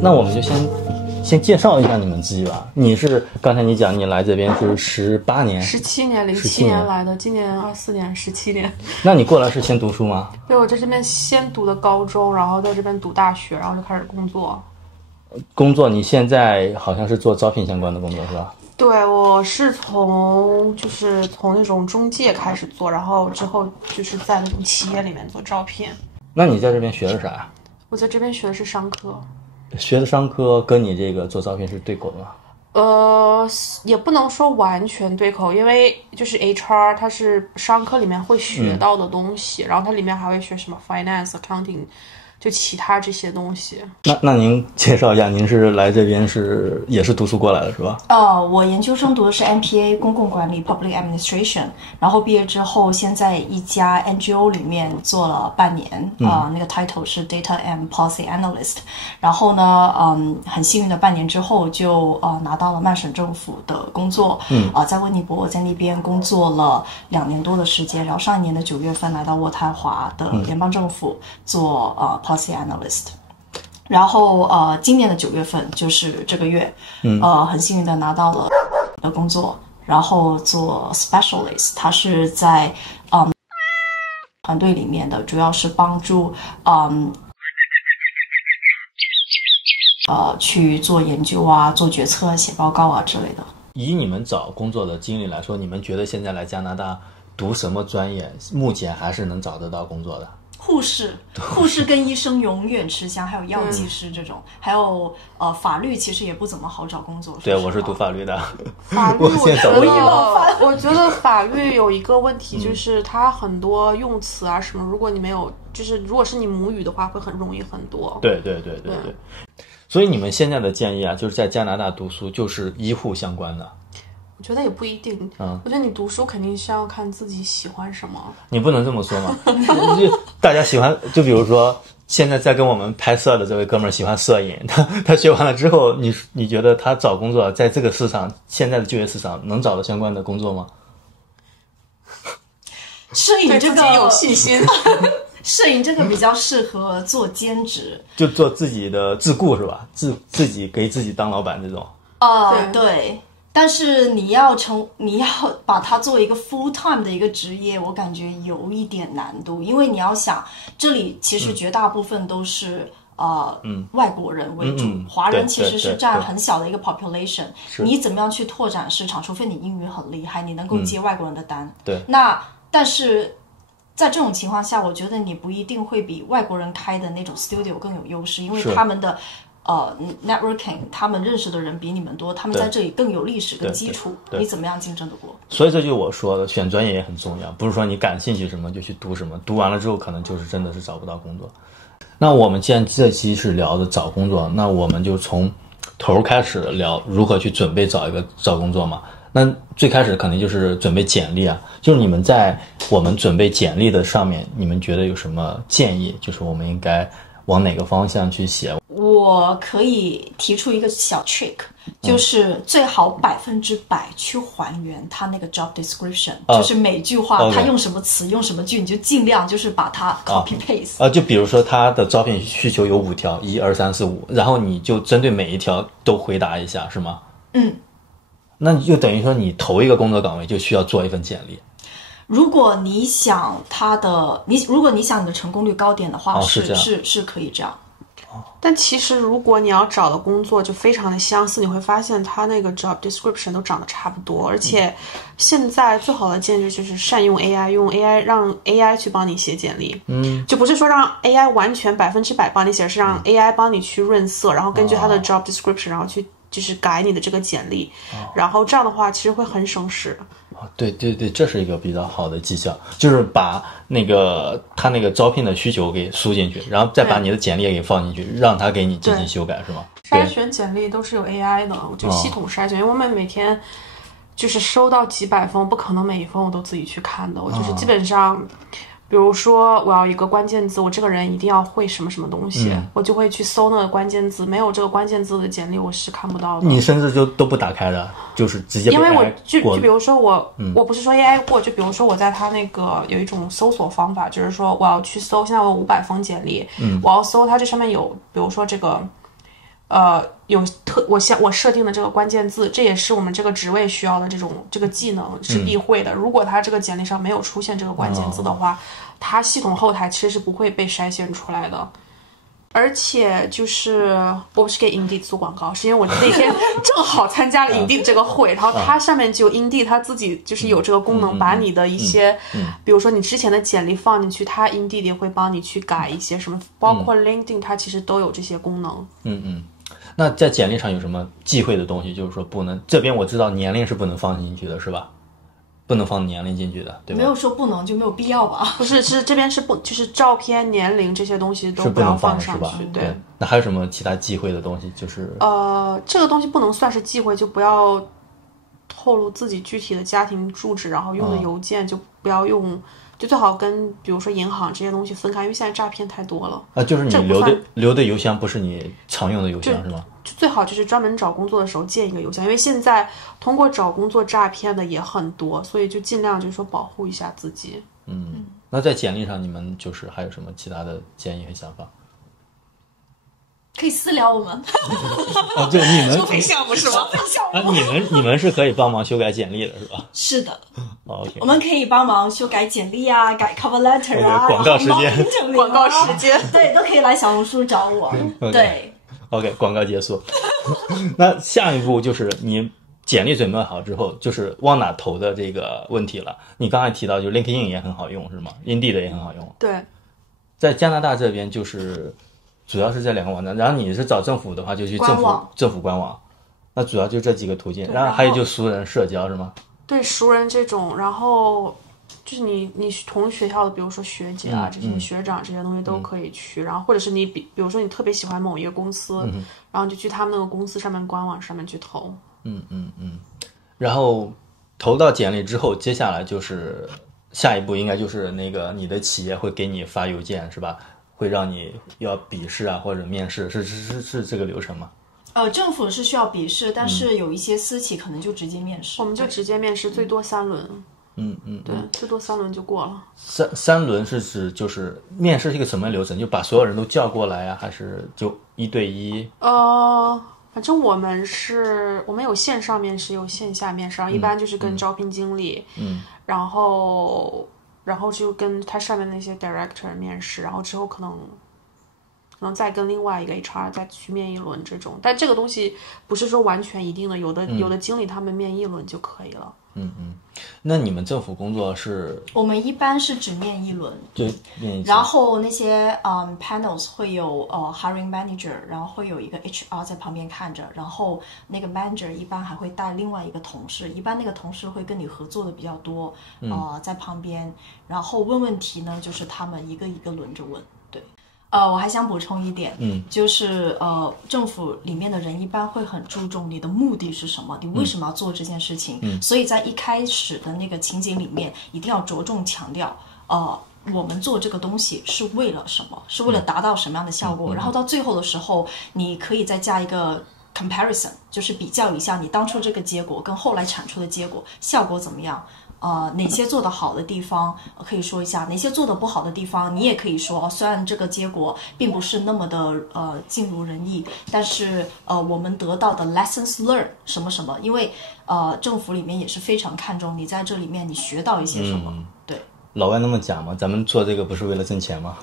那我们就先介绍一下你们自己吧。你是刚才你讲你来这边是18年，17年，07年来的，今年24年，17年。那你过来是先读书吗？对，我在这边先读的高中，然后在这边读大学，然后就开始工作。工作你现在好像是做招聘相关的工作是吧？对，我是从那种中介开始做，然后之后就是在那种企业里面做招聘。那你在这边学的啥呀？我在这边学的是商科。学的商科跟你这个做招聘是对口的吗？也不能说完全对口，因为就是 HR 它是商科里面会学到的东西，然后它里面还会学什么 finance、accounting， 就其他这些东西。那您介绍一下，您是来这边也是读书过来的是吧？我研究生读的是 MPA 公共管理 Public Administration， 然后毕业之后先在一家 NGO 里面做了半年，那个 title 是 Data and Policy Analyst， 然后呢，很幸运的半年之后就拿到了曼省政府的工作，在温尼伯，我在那边工作了2年多的时间，然后上一年的9月份来到渥太华的联邦政府做Policy Analyst。然后今年的9月份就是这个月，很幸运的拿到了的工作，然后做 specialist， 他是在团队里面的，主要是帮助去做研究啊，做决策、写报告啊之类的。以你们找工作的经历来说，你们觉得现在来加拿大读什么专业，目前还是能找得到工作的？护士跟医生永远吃香，还有药剂师这种，还有法律其实也不怎么好找工作。对，我是读法律的。法律我觉得法律有一个问题，就是它很多用词啊什么，如果你没有，就是如果是你母语的话，会很容易很多。对。所以你们现在的建议啊，就是在加拿大读书就是医护相关的。我觉得也不一定，我觉得你读书肯定是要看自己喜欢什么。你不能这么说嘛，就大家喜欢，就比如说现在在跟我们拍摄的这位哥们儿喜欢摄影，他学完了之后，你觉得他找工作在这个市场，现在的就业市场能找到相关的工作吗？摄影这个对自己有信心。摄影这个比较适合做兼职，就做自己的自雇是吧？自己给自己当老板这种。对。但是你要把它作为一个 full time 的一个职业，我感觉有一点难度，因为你要想，这里其实绝大部分都是外国人为主，华人其实是占很小的一个 population。你怎么样去拓展市场？除非你英语很厉害，你能够接外国人的单。对。但是在这种情况下，我觉得你不一定会比外国人开的那种 studio 更有优势，因为他们的networking， 他们认识的人比你们多，他们在这里更有历史跟基础，你怎么样竞争得过？所以这就是我说的，选专业也很重要，不是说你感兴趣什么就去读什么，读完了之后可能就是真的是找不到工作。那我们既然这期是聊的找工作，那我们就从头开始聊如何去准备找工作嘛。那最开始肯定就是准备简历啊，就是你们在我们准备简历的上面，你们觉得有什么建议？就是我们应该往哪个方向去写？我可以提出一个小 trick， 就是最好100%去还原他那个 job description，就是每句话他用什么词用什么句，你就尽量就是把它 copy paste。就比如说他的招聘需求有5条，1、2、3、4、5，然后你就针对每一条都回答一下，是吗？那就等于说你投一个工作岗位就需要做一份简历。如果你想如果你想你的成功率高点的话，是可以这样。但其实如果你要找的工作就非常的相似，你会发现它那个 job description 都长得差不多，而且现在最好的建议就是善用 AI， 用 AI 让 AI 去帮你写简历。就不是说让 AI 完全100%帮你写，是让 AI 帮你去润色，然后根据它的 job description， 然后去就是改你的这个简历，然后这样的话其实会很省事。对，这是一个比较好的技巧，就是把他那个招聘的需求给输进去，然后再把你的简历也给放进去，让他给你进行修改，是吗？筛选简历都是有 AI 的，就系统筛选，因为我们每天就是收到几百封，不可能每一封我都自己去看的，我就是基本上比如说我要一个关键字，我这个人一定要会什么什么东西，我就会去搜那个关键字，没有这个关键字的简历我是看不到的。你甚至就都不打开的，就是直接被 AI 因为我过就比如说我不是说 AI 过，就比如说我在它那个有一种搜索方法，就是说我要去搜，现在我有500封简历，我要搜它这上面有比如说这个我设定的这个关键字，这也是我们这个职位需要的这个技能是必会的。如果他这个简历上没有出现这个关键字的话，他系统后台其实是不会被筛选出来的。而且就是我不是给 Indeed 做广告，是因为我那天正好参加了 Indeed 这个会，然后它上面就 Indeed 它自己就是有这个功能，把你的一些，比如说你之前的简历放进去，它 Indeed 也会帮你去改一些什么，包括 LinkedIn 它其实都有这些功能。那在简历上有什么忌讳的东西？就是说不能，这边我知道年龄是不能放进去的，是吧？不能放年龄进去的，对吧？没有说不能就没有必要吧？不是，这边是不就是照片、年龄这些东西都是不能要放是吧？上去。对。那还有什么其他忌讳的东西？就是这个东西不能算是忌讳，就不要透露自己具体的家庭住址，然后用的邮件就不要用，就最好跟比如说银行这些东西分开，因为现在诈骗太多了。就是你留的邮箱不是你常用的邮箱是吗？最好就是专门找工作的时候建一个邮箱，因为现在通过找工作诈骗的也很多，所以就尽量就是说保护一下自己。那在简历上你们就是还有什么其他的建议和想法？可以私聊我们。对，你们收费项目是吗？你们是可以帮忙修改简历的是吧？是的。OK， 我们可以帮忙修改简历啊，改 cover letter 啊，广告时间，广告时间，对，都可以来小红书找我。对。OK， 广告结束。那下一步就是你简历准备好之后，就是往哪投的这个问题了。你刚才提到，就 LinkedIn 也很好用，是吗 ？Indeed 也很好用。对，在加拿大这边就是主要是这两个网站，然后你是找政府的话，就去政府官网。那主要就这几个途径，然后还有就熟人社交是吗？对，熟人这种，然后就是你同学校的，比如说学姐啊，这些学长这些东西都可以去，然后或者是你比如说你特别喜欢某一个公司，然后就去他们那个公司上面官网上面去投。然后投到简历之后，接下来就是下一步应该就是那个你的企业会给你发邮件是吧？会让你要笔试啊或者面试，是这个流程吗？政府是需要笔试，但是有一些私企可能就直接面试。我们就直接面试，最多3轮。对，最多3轮就过了。三轮是指就是面试是一个什么流程？就把所有人都叫过来啊，还是就1对1？反正我们有线上面试，有线下面试，然后一般就是跟招聘经理，然后就跟他上面那些 director 面试，然后之后可能再跟另外一个 HR 再去面1轮这种，但这个东西不是说完全一定的，有的经理他们面1轮就可以了。那你们政府工作是？我们一般是只面1轮，对，面1次。然后那些panels 会有hiring manager， 然后会有一个 HR 在旁边看着，然后那个 manager 一般还会带另外一个同事，一般那个同事会跟你合作的比较多，在旁边，然后问问题呢，就是他们一个一个轮着问。对。我还想补充一点，就是政府里面的人一般会很注重你的目的是什么，你为什么要做这件事情，所以在一开始的那个情景里面，一定要着重强调，我们做这个东西是为了什么，是为了达到什么样的效果，然后到最后的时候，你可以再加一个 comparison， 就是比较一下你当初这个结果跟后来产出的结果效果怎么样。哪些做得好的地方可以说一下，哪些做得不好的地方你也可以说，虽然这个结果并不是那么的尽如人意，但是我们得到的 lessons learned 什么什么，因为政府里面也是非常看重你在这里面你学到一些什么。对，老外那么讲嘛，咱们做这个不是为了挣钱吗？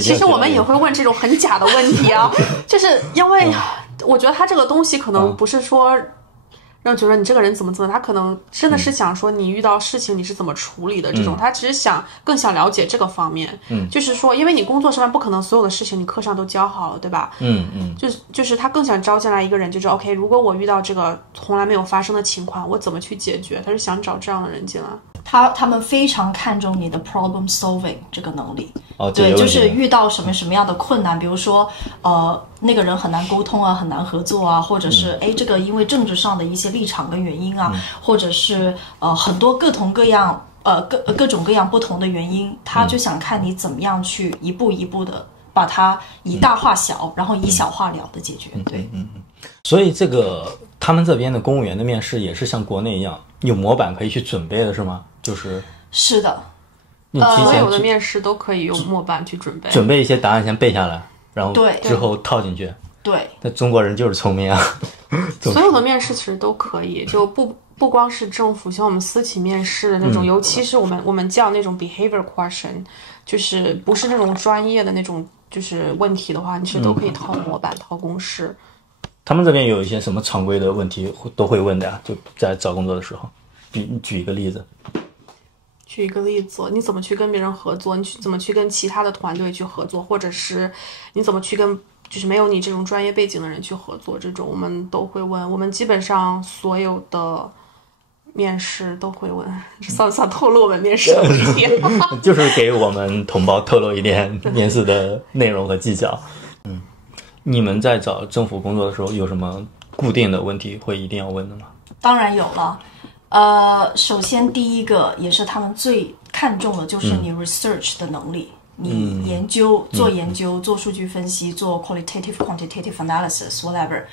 其实我们也会问这种很假的问题啊，就是因为我觉得他这个东西可能不是说让觉得你这个人怎么他可能真的是想说你遇到事情你是怎么处理的这种，他只是更想了解这个方面。就是说因为你工作上面不可能所有的事情你课上都教好了，对吧？就是他更想招进来一个人，就是 OK， 如果我遇到这个从来没有发生的情况，我怎么去解决，他是想找这样的人进来。他们非常看重你的 problem solving 这个能力。对，就是遇到什么样的困难，比如说那个人很难沟通啊，很难合作啊，或者是这个因为政治上的一些立场跟原因啊，或者是很多各种各样不同的原因，他就想看你怎么样去一步一步的把它以大化小，然后以小化了的解决。对，所以这个他们这边的公务员的面试也是像国内一样有模板可以去准备的是吗？是的，所有的面试都可以用模板去准备一些答案先背下来，然后之后套进去。对，但中国人就是聪明啊。所有的面试其实都可以，就不光是政府，像我们私企面试的那种，尤其是我们叫那种 behavior question， 就是不是那种专业的那种就是问题的话，你是都可以套模板、套公式。他们这边有一些什么常规的问题都会问的呀，就在找工作的时候。举一个例子。举一个例子，你怎么去跟别人合作？你怎么去跟其他的团队去合作？或者是你怎么去跟就是没有你这种专业背景的人去合作？这种我们都会问。我们基本上所有的面试都会问。算不算透露我们面试的问题？就是给我们同胞透露一点面试的内容和技巧。你们在找政府工作的时候有什么固定的问题会一定要问的吗？当然有了。首先第一个也是他们最看重的就是你 research 的能力，你研究、做研究、做数据分析、做 qualitative quantitative analysis whatever。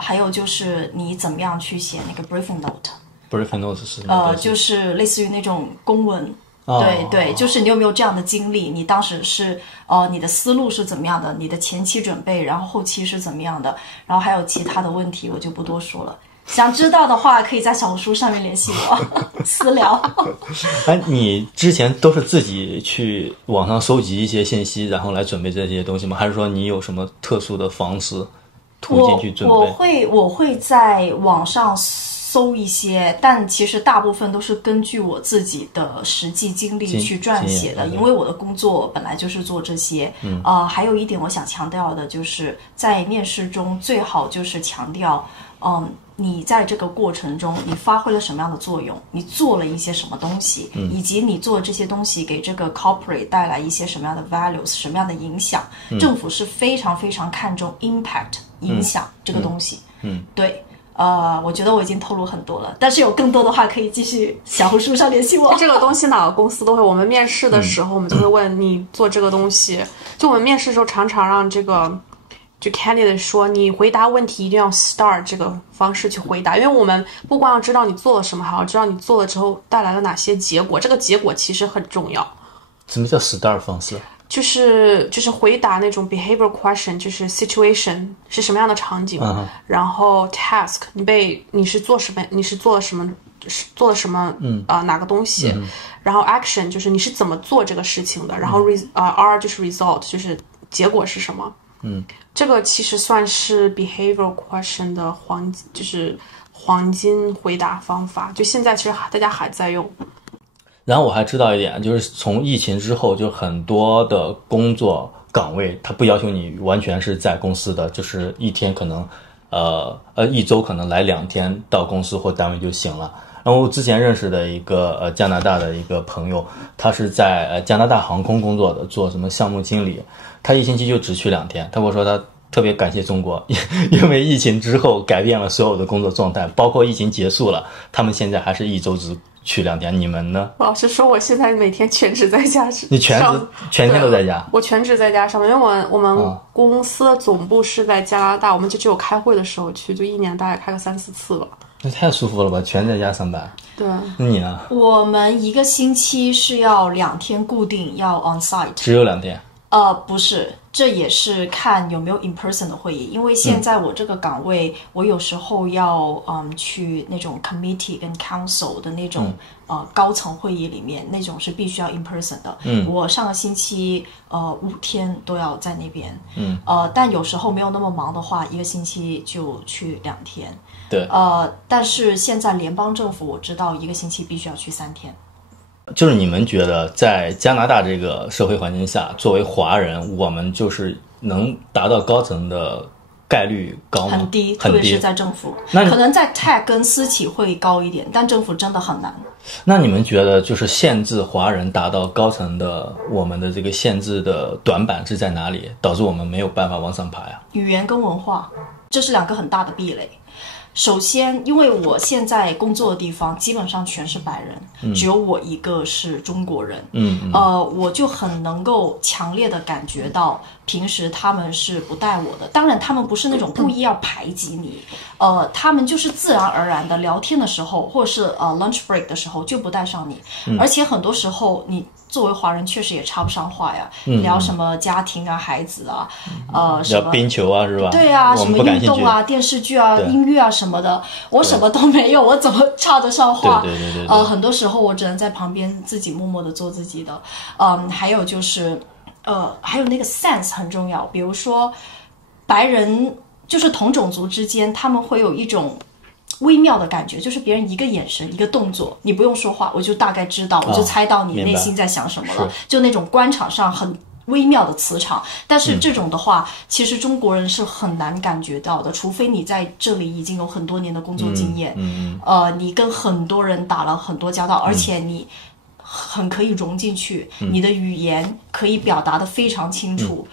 还有就是你怎么样去写那个 briefing note。briefing note 是什么？就是类似于那种公文。对，就是你有没有这样的经历？你当时是你的思路是怎么样的？你的前期准备，然后后期是怎么样的？然后还有其他的问题，我就不多说了。想知道的话，可以在小红书上面联系我私聊。你之前都是自己去网上收集一些信息，然后来准备这些东西吗？还是说你有什么特殊的方式途径去准备？我会在网上搜一些，但其实大部分都是根据我自己的实际经历去撰写的，因为我的工作本来就是做这些。还有一点我想强调的就是在面试中最好就是强调你在这个过程中你发挥了什么样的作用，你做了一些什么东西，以及你做这些东西给这个 corporate 带来一些什么样的 values， 什么样的影响。政府是非常非常看重 impact 影响这个东西。对。我觉得我已经透露很多了，但是有更多的话可以继续小红书上联系我。这个东西哪个公司都会，我们面试的时候我们就会问你做这个东西。就我们面试的时候常常让这个就 candidate 说你回答问题一定要 start 这个方式去回答，因为我们不光要知道你做了什么，还要知道你做了之后带来了哪些结果，这个结果其实很重要。什么叫 start 方式？就是回答那种 behavior question， 就是 situation 是什么样的场景，然后 task 你是做什么，你是做了什么哪个东西，然后 action 就是你是怎么做这个事情的，然后R 就是 result 就是结果是什么。这个其实算是 behavior question 的黄金回答方法，就现在其实大家还在用。然后我还知道一点，就是从疫情之后，就很多的工作岗位，它不要求你完全是在公司的，就是一天可能，一周可能来2天到公司或单位就行了。然后我之前认识的一个加拿大的一个朋友，他是在加拿大航空工作的，做什么项目经理，他一星期就只去2天。他跟我说他特别感谢中国，因为疫情之后改变了所有的工作状态，包括疫情结束了，他们现在还是一周只去2天。你们呢？老实说，我现在每天全职在家。你全天都在家？我全职在家上班，因为我们公司的总部是在加拿大，我们就只有开会的时候去，就1年大概开个3-4次吧。那太舒服了吧，全在家上班。对。那你呢？我们1个星期是要2天固定要 on site。只有2天？不是，这也是看有没有 in person 的会议，因为现在我这个岗位，我有时候要去那种 committee 跟 council 的那种高层会议里面，那种是必须要 in person 的。我上个星期5天都要在那边。但有时候没有那么忙的话，1个星期就去2天。对。但是现在联邦政府我知道1个星期必须要去3天。就是你们觉得在加拿大这个社会环境下，作为华人，我们就是能达到高层的概率高吗？很低，特别是在政府。可能在 tech 跟私企会高一点，但政府真的很难。那你们觉得就是限制华人达到高层的，我们的这个限制的短板是在哪里，导致我们没有办法往上爬呀？语言跟文化，这是2个很大的壁垒。首先，因为我现在工作的地方基本上全是白人，只有我一个是中国人。我就很能够强烈的感觉到平时他们是不带我的，当然他们不是那种故意要排挤你，他们就是自然而然的聊天的时候，或者是lunch break 的时候就不带上你，而且很多时候你作为华人确实也插不上话呀，聊什么家庭啊、孩子啊，什么聊冰球啊是吧？对啊，我什么们不感兴趣运动啊、电视剧啊、对音乐啊什么的，我什么都没有，我怎么插得上话？对，很多时候我只能在旁边自己默默的做自己的。还有就是，还有那个 sense 很重要，比如说白人就是同种族之间，他们会有一种微妙的感觉，就是别人一个眼神、一个动作，你不用说话，我就大概知道，我就猜到你内心在想什么了，就那种官场上很微妙的磁场。但是这种的话，其实中国人是很难感觉到的，除非你在这里已经有很多年的工作经验，你跟很多人打了很多交道，而且你很可以融进去，你的语言可以表达得非常清楚。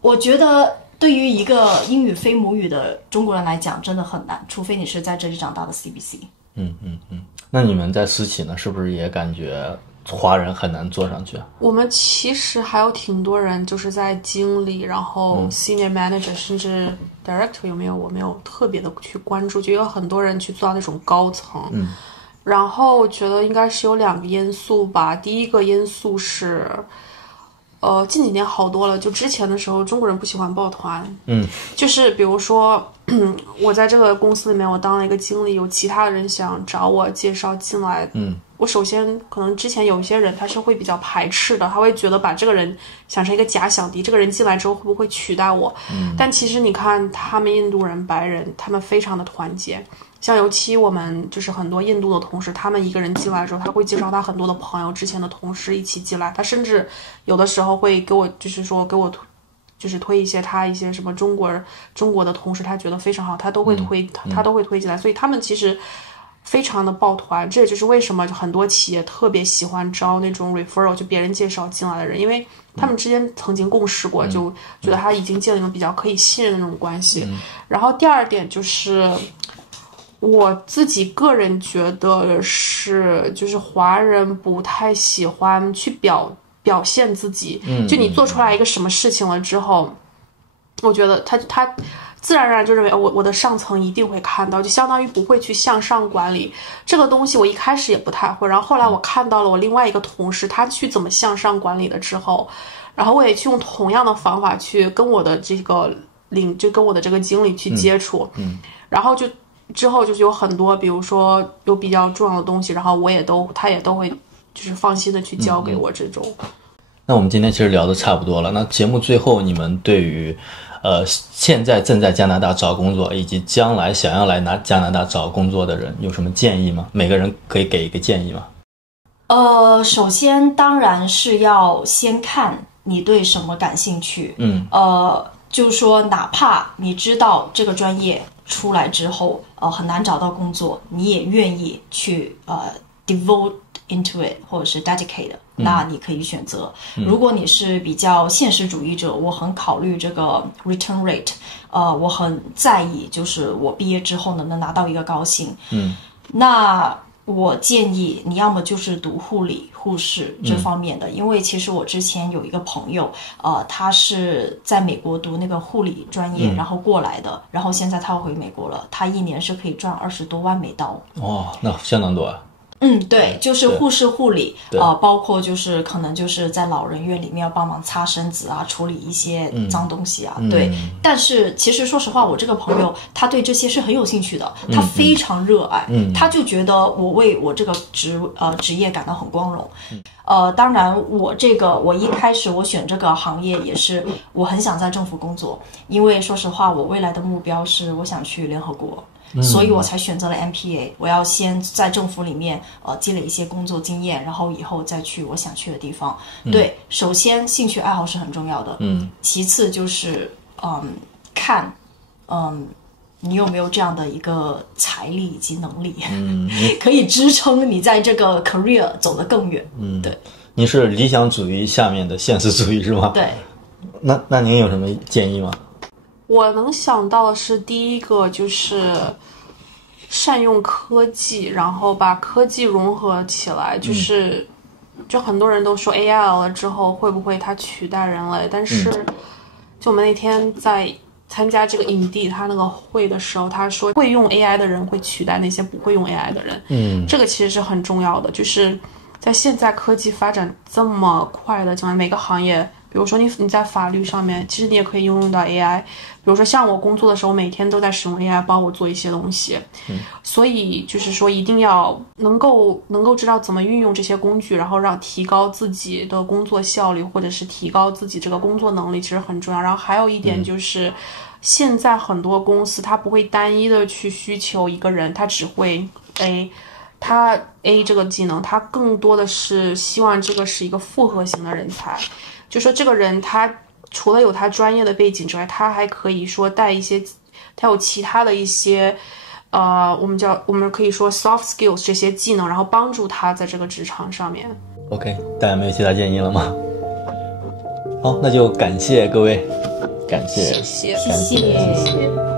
我觉得对于一个英语非母语的中国人来讲，真的很难，除非你是在这里长大的 CBC。那你们在私企呢，是不是也感觉华人很难做上去？我们其实还有挺多人就是在经理，然后 senior manager 甚至 director 有没有，我没有特别的去关注，就有很多人去做到那种高层。然后我觉得应该是有2个因素吧。第一个因素是，近几年好多了，就之前的时候中国人不喜欢抱团，就是比如说，我在这个公司里面我当了一个经理，有其他人想找我介绍进来，我首先可能之前有一些人他是会比较排斥的，他会觉得把这个人想成一个假想敌，这个人进来之后会不会取代我？但其实你看他们印度人、白人，他们非常的团结。像尤其我们就是很多印度的同事，他们一个人进来之后，他会介绍他很多的朋友、之前的同事一起进来，他甚至有的时候会给我就是推一些他一些什么中国的同事，他觉得非常好，他都会推进来，所以他们其实非常的抱团。这也就是为什么很多企业特别喜欢招那种 referral， 就别人介绍进来的人，因为他们之间曾经共事过，就觉得他已经建立了比较可以信任的那种关系。然后第二点就是我自己个人觉得是，就是华人不太喜欢去表现自己，就你做出来一个什么事情了之后，我觉得他自然而然就认为我的上层一定会看到，就相当于不会去向上管理这个东西。我一开始也不太会，然后后来我看到了我另外一个同事他去怎么向上管理了之后，然后我也去用同样的方法去跟我的这个就跟我的这个经理去接触，然后就之后就是有很多，比如说有比较重要的东西，然后他也都会就是放心的去交给我这种。那我们今天其实聊的差不多了，那节目最后你们对于现在正在加拿大找工作以及将来想要来加拿大找工作的人有什么建议吗？每个人可以给一个建议吗？首先当然是要先看你对什么感兴趣，就是说哪怕你知道这个专业出来之后很难找到工作，你也愿意去devote into it 或者是 dedicate，那你可以选择。如果你是比较现实主义者，我很考虑这个 return rate，我很在意就是我毕业之后能不能拿到一个高薪。那我建议你要么就是读护理、护士这方面的，因为其实我之前有一个朋友，他是在美国读那个护理专业，然后过来的，然后现在他要回美国了，他一年是可以赚20多万美刀。哦，那相当多啊。对，就是护士护理，包括就是可能就是在老人院里面要帮忙擦身子啊，处理一些脏东西啊，对。但是其实说实话，我这个朋友他对这些是很有兴趣的，他非常热爱，他就觉得我为我这个职业感到很光荣。当然我一开始我选这个行业也是我很想在政府工作，因为说实话我未来的目标是我想去联合国。所以我才选择了 MPA， 我要先在政府里面积累一些工作经验，然后以后再去我想去的地方。对，首先兴趣爱好是很重要的，其次就是看你有没有这样的一个财力以及能力，可以支撑你在这个 career 走得更远。对，你是理想主义下面的现实主义是吗？对。那您有什么建议吗？我能想到的是，第一个就是善用科技，然后把科技融合起来。就很多人都说 AI 了之后会不会它取代人类，但是就我们那天在参加这个Indeed他那个会的时候，他说会用 AI 的人会取代那些不会用 AI 的人。这个其实是很重要的，就是在现在科技发展这么快的情况下，每个行业，比如说你在法律上面，其实你也可以应用到 AI。比如说像我工作的时候，每天都在使用 AI 帮我做一些东西。所以就是说一定要能够知道怎么运用这些工具，然后让提高自己的工作效率，或者是提高自己这个工作能力，其实很重要。然后还有一点就是，现在很多公司它不会单一的去需求一个人，他只会 A。他 A 这个技能，他更多的是希望这个是一个复合型的人才，就说这个人他除了有他专业的背景之外，他还可以说带一些，他有其他的一些我们可以说 soft skills 这些技能，然后帮助他在这个职场上面。 OK， 大家没有其他建议了吗？好，那就感谢各位，感谢，谢谢。谢谢。